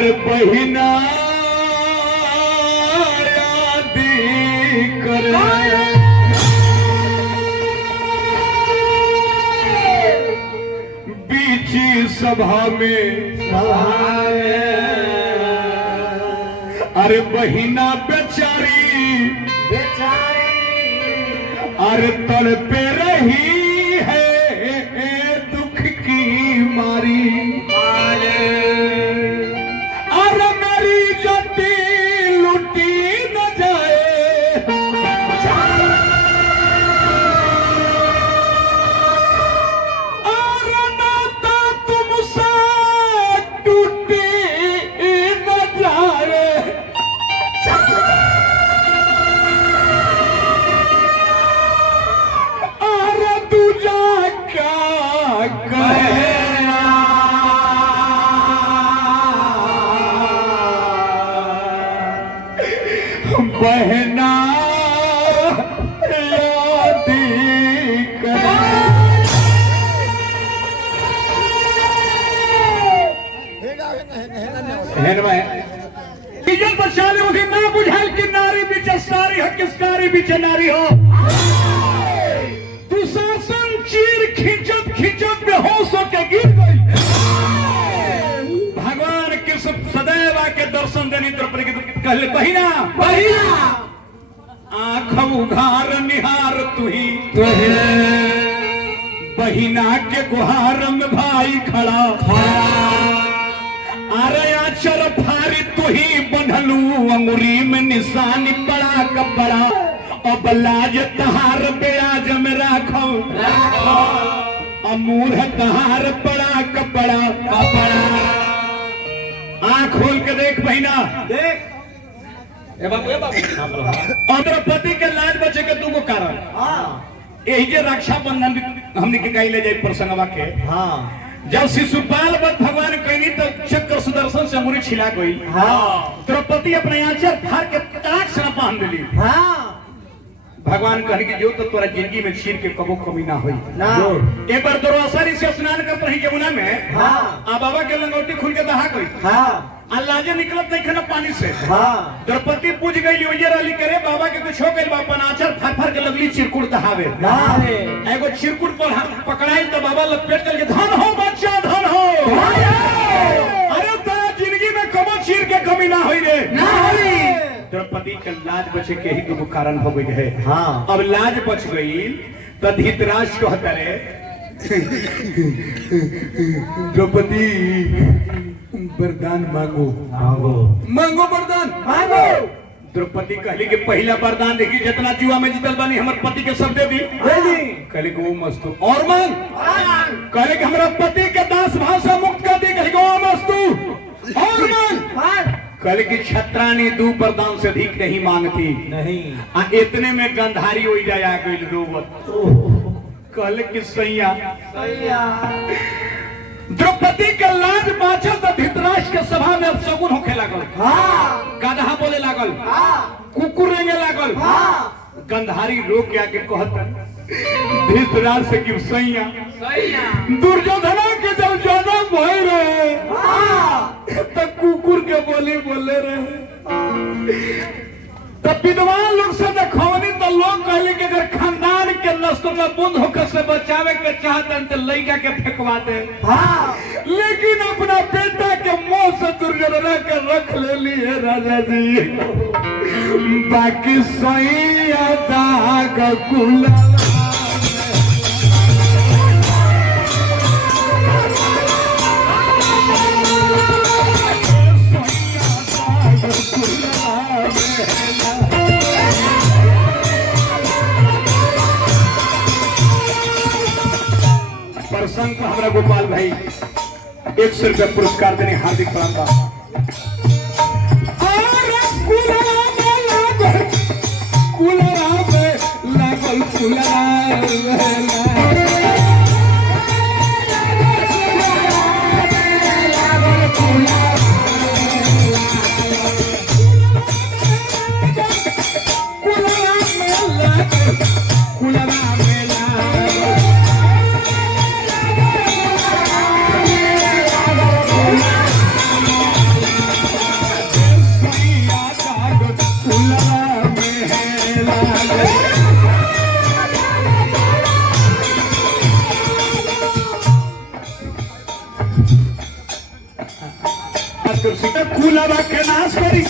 अरे बहिना यादी कर बीच सभा में अरे बहिना बेचारी अरे तड़पे रही है दुख की मारी अरे मेरी जती लुटी न जाए और नाता तुमसे टूटी न जाए बहना यादी बचाने ना बुझाल कि नारी बिचस्तारी हो किसकारी बिच नारी हो दुशासन चीर खिंचत खिंचत बेहोश होके गिर गई भगवान कृष्ण सदैव आके दर्शन देने द्रौपदी कहले बहिना बहिना आँख उघार निहार तुही बहिना के गुहार में भाई खड़ा अरे आचर फारी तुही बंधलू अंगुरी में निशानी पड़ा कपड़ा अब लाज तहार ब्याज में राखो अमूर तहार पड़ा कपड़ा आँख खोल के देख बहिना देख और द्रौपदी के लाज बचे के दूगो कारण यही जे रक्षाबंधन हमने के कही ले जाए प्रसंगवा के जब शिशुपाल बद भगवान कहनी तो चक्र सुदर्शन से अंगुरी छिला गई द्रौपदी अपने आंचल फाड़ के ताक से बांध दिली भगवान कहने की जो तो तोरा जिंदगी में चीर के कबो कमी ना हुई एक बार दुर्वासा से स्नान करते रही यमुना में आ बाबा के लंगोटी खुल के दहा गई अल्लाजे निकलत नहीं खाना पानी से द्रौपदी पूछ गई वाली करे बाबा के कुछ हो गई बाबा आचर फाड़ फाड़ के लगली चिरकुट दहावे एगो चिरकुट पर पकड़ाई तो बाबा लपेट करके धन हो बच्चा धन हो अरे तेरा जिंदगी में कबो चीर के कमी ना हुई रे द्रौपदी के लाज बचे के ही दो कारण हो गई है अब लाज बच गई तो धृतराष्ट्र कहता रे द्रौपदी वरदान मांगो मांगो मांगो वरदान मांगो द्रौपदी कहली कि पहला वरदान देखी जितना जुआ में जीतल बानी हमर पति के सब दे दी कहली कि वो मस्तू और मांग कहले कि हमरा पति के दास भाव से मुक्त कर दी कहली कि वो मस्तू और मांग कहले कि छत्रानी दू वरदान से अधिक नहीं मांगती नहीं इतने में गंधारी हो जाया गई रोवत कहले कि सैया द्रौपदी के लाज बाचल तो धृतराष्ट्र के सभा में अपशगुन होखे लागल गधा बोले लागल कुकुर रेंगे लागल गंधारी रोक के आके कहत धृतराष्ट्र की सैया दुर्योधना के जब जन्म भय रहे तो कुकुर के बोले रहे तो विद्वान लोग से देखौनी तो लोग कहले कि अगर खानदान के नस्ल में बुंद होकर से बचावे के चाहते तो लड़का के फेंकवा दे लेकिन अपना बेटा के मुंह से दुर्योधना के रख ले लिए राजा जी बाकी सही दाग कुला प्रसंग को हमारा गोपाल भाई 100 रुपया पुरस्कार देने हार्दिक प्रणाम कुलवा के नाश करी